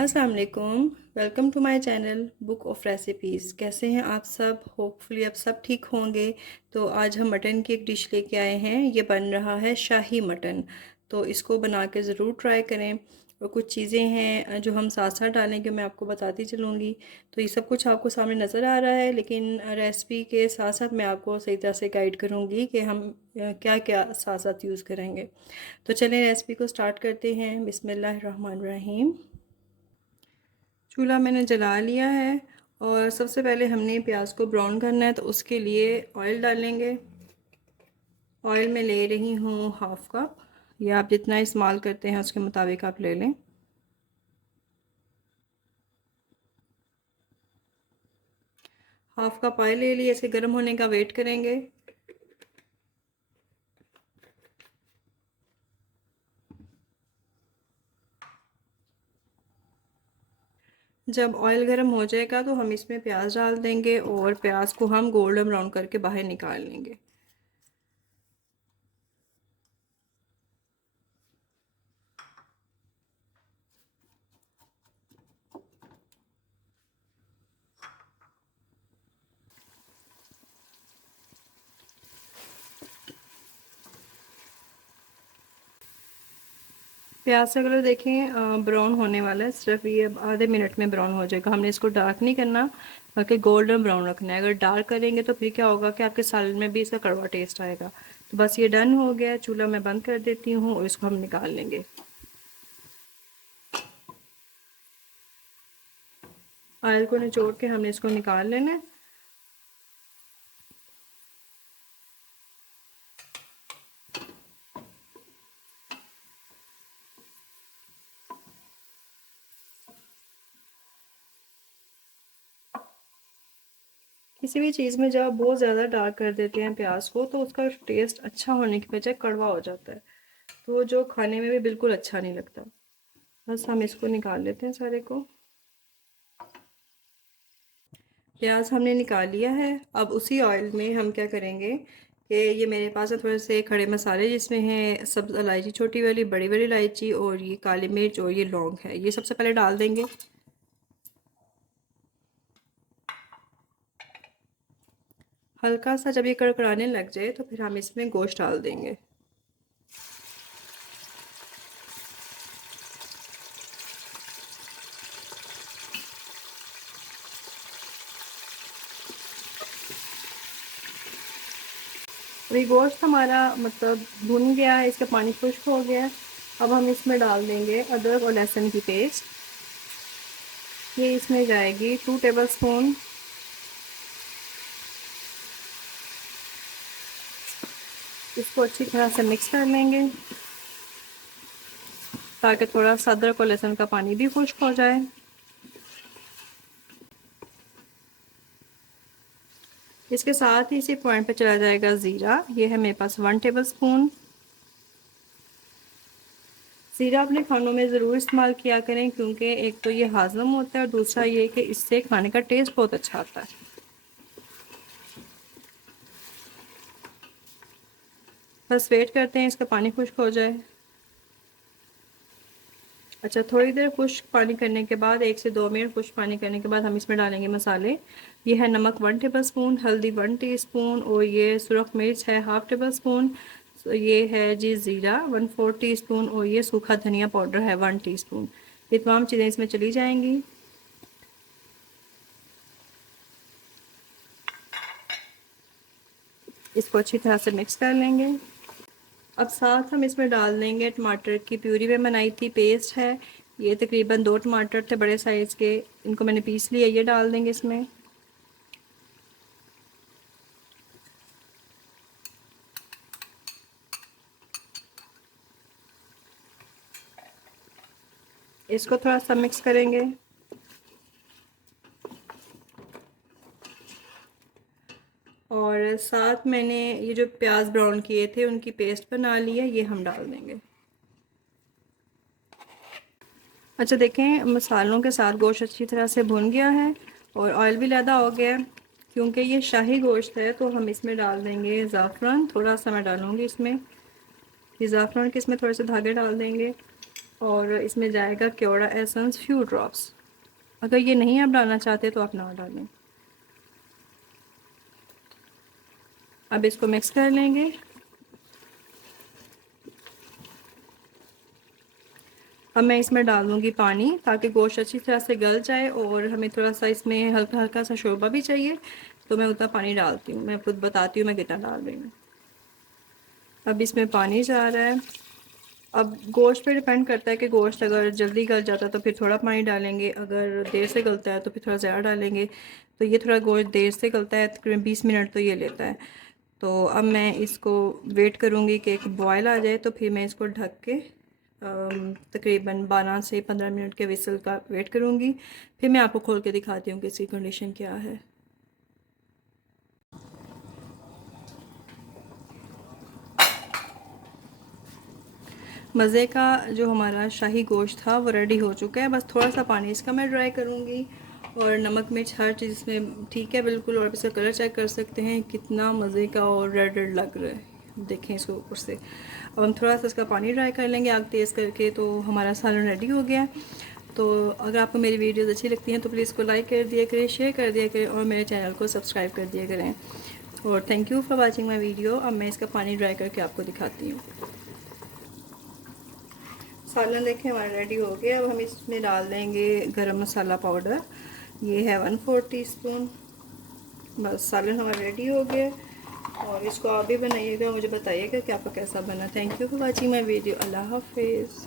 अस्सलाम वालेकुम। Welcome to my channel book of recipes. कैसे हैं आप सब? होपफुली आप सब ठीक होंगे। तो आज हम मटन की एक डिश लेके आए हैं। ये बन रहा है शाही मटन। तो इसको बना के ज़रूर ट्राई करें। और कुछ चीज़ें हैं जो हम साथ साथ डालेंगे, मैं आपको बताती चलूँगी। तो ये सब कुछ आपको सामने नज़र आ रहा है, लेकिन रेसिपी के साथ साथ मैं आपको सही तरह से गाइड करूँगी कि हम क्या क्या साथ साथ यूज़ करेंगे। तो चलें रेसिपी को स्टार्ट करते हैं। बिस्मिल्लाहिर्रहमानिर्रहीम। चूल्हा मैंने जला लिया है और सबसे पहले हमने प्याज को ब्राउन करना है, तो उसके लिए ऑयल डालेंगे। ऑयल में ले रही हूँ हाफ कप, या आप जितना इस्तेमाल करते हैं उसके मुताबिक आप ले लें। हाफ कप ऑयल ले लिए, इसे गर्म होने का वेट करेंगे। जब ऑयल गर्म हो जाएगा तो हम इसमें प्याज डाल देंगे और प्याज को हम गोल्डन ब्राउन करके बाहर निकाल लेंगे। प्याज का कलर देखें ब्राउन होने वाला है। सिर्फ ये अब आधे मिनट में ब्राउन हो जाएगा। हमने इसको डार्क नहीं करना, बल्कि गोल्डन ब्राउन रखना है। अगर डार्क करेंगे तो फिर क्या होगा कि आपके सालन में भी इसका कड़वा टेस्ट आएगा। तो बस ये डन हो गया। चूल्हा मैं बंद कर देती हूँ और इसको हम निकाल लेंगे। ऑयल को निचोड़ के हमने इसको निकाल लेना है। किसी भी चीज़ में जब आप बहुत ज़्यादा डार्क कर देते हैं प्याज को, तो उसका टेस्ट अच्छा होने की बजाय कड़वा हो जाता है, तो जो खाने में भी बिल्कुल अच्छा नहीं लगता। बस हम इसको निकाल लेते हैं सारे को। प्याज हमने निकाल लिया है। अब उसी ऑयल में हम क्या करेंगे कि ये मेरे पास है थोड़े से खड़े मसाले, जिसमें है सब्ज़ इलायची छोटी वाली, बड़ी बड़ी इलायची, और ये काली मिर्च और ये लौंग है। ये सबसे पहले डाल देंगे। हल्का सा जब ये कड़कड़ाने लग जाए तो फिर हम इसमें गोश्त डाल देंगे। अभी गोश्त हमारा मतलब भुन गया है, इसका पानी खुश्क हो गया है। अब हम इसमें डाल देंगे अदरक और लहसुन की पेस्ट। ये इसमें जाएगी 2 टेबल स्पून। इसको अच्छी तरह से मिक्स कर लेंगे ताकि थोड़ा सा अदरक और लहसुन का पानी भी खुश्क हो जाए। इसके साथ ही इसी पॉइंट पे चला जाएगा ज़ीरा। ये है मेरे पास 1 टेबल स्पून। ज़ीरा अपने खानों में ज़रूर इस्तेमाल किया करें, क्योंकि एक तो ये हाज़म होता है और दूसरा ये कि इससे खाने का टेस्ट बहुत अच्छा आता है। बस वेट करते हैं इसका पानी खुश्क हो जाए। अच्छा, थोड़ी देर खुश्क पानी करने के बाद, 1 से 2 मिनट खुश्क पानी करने के बाद, हम इसमें डालेंगे मसाले। ये है नमक 1 टेबल स्पून, हल्दी 1 टीस्पून, और ये सुरख मिर्च है हाफ 1 टेबल स्पून। तो ये है जी ज़ीरा 1/4 टीस्पून, और ये सूखा धनिया पाउडर है 1 टीस्पून। ये तमाम चीज़ें इसमें चली जाएंगी। इसको अच्छी तरह से मिक्स कर लेंगे। अब साथ हम इसमें डाल देंगे टमाटर की प्यूरी में बनाई थी पेस्ट है। ये तकरीबन 2 टमाटर थे बड़े साइज़ के, इनको मैंने पीस लिया। ये डाल देंगे इसमें। इसको थोड़ा सा मिक्स करेंगे। और साथ मैंने ये जो प्याज ब्राउन किए थे उनकी पेस्ट बना ली है, ये हम डाल देंगे। अच्छा, देखें मसालों के साथ गोश्त अच्छी तरह से भुन गया है और ऑयल भी ज़्यादा हो गया है। क्योंकि ये शाही गोश्त है तो हम इसमें डाल देंगे ज़ाफ़रान। थोड़ा सा मैं डालूँगी इसमें। ये ज़ाफ़रान के इसमें थोड़े से धागे डाल देंगे। और इसमें जाएगा केवड़ा एसेंस फ्यू ड्रॉप्स। अगर ये नहीं आप डालना चाहते तो आप ना डालें। अब इसको मिक्स कर लेंगे। अब मैं इसमें डाल दूँगी पानी ताकि गोश्त अच्छी तरह से गल जाए, और हमें थोड़ा सा इसमें हल्का हल्का सा शोरबा भी चाहिए, तो मैं उतना पानी डालती हूँ। मैं खुद बताती हूँ मैं कितना डाल रही हूँ। अब इसमें पानी जा रहा है। अब गोश्त पे डिपेंड करता है कि गोश्त अगर जल्दी गल जाता है तो फिर थोड़ा पानी डालेंगे, अगर देर से गलता है तो फिर थोड़ा ज़्यादा डालेंगे। तो ये थोड़ा गोश्त देर से गलता है, तकरीबन 20 मिनट तो ये लेता है। तो अब मैं इसको वेट करूँगी कि एक बॉयल आ जाए, तो फिर मैं इसको ढक के तकरीबन 12 से 15 मिनट के विसल का वेट करूँगी। फिर मैं आपको खोल के दिखाती हूँ कि इसकी कंडीशन क्या है। मज़े का जो हमारा शाही गोश्त था वो रेडी हो चुका है। बस थोड़ा सा पानी इसका मैं ड्राई करूँगी, और नमक मिर्च हर चीज़ इसमें ठीक है बिल्कुल। और आप इसका कलर चेक कर सकते हैं कितना मज़े का और रेड रेड लग रहा है, देखें इसको ऊपर से। अब हम थोड़ा सा इसका पानी ड्राई कर लेंगे आग तेज़ करके, तो हमारा सालन रेडी हो गया। तो अगर आपको मेरी वीडियोज़ अच्छी लगती हैं तो प्लीज़ इसको लाइक कर दिया करें, शेयर कर दिया करें, और मेरे चैनल को सब्सक्राइब कर दिया करें। और thank you for watching my video. अब मैं इसका पानी ड्राई करके आपको दिखाती हूँ। सालन देखें हमारा रेडी हो गया। अब हम इसमें डाल देंगे गरम मसाला पाउडर, ये है 1/4 टीस्पून। बस सालन हमारा रेडी हो गया। और इसको आप भी बनाइएगा, मुझे बताइएगा कि आपका कैसा बना। Thank you for watching my video. अल्लाह हाफिज़।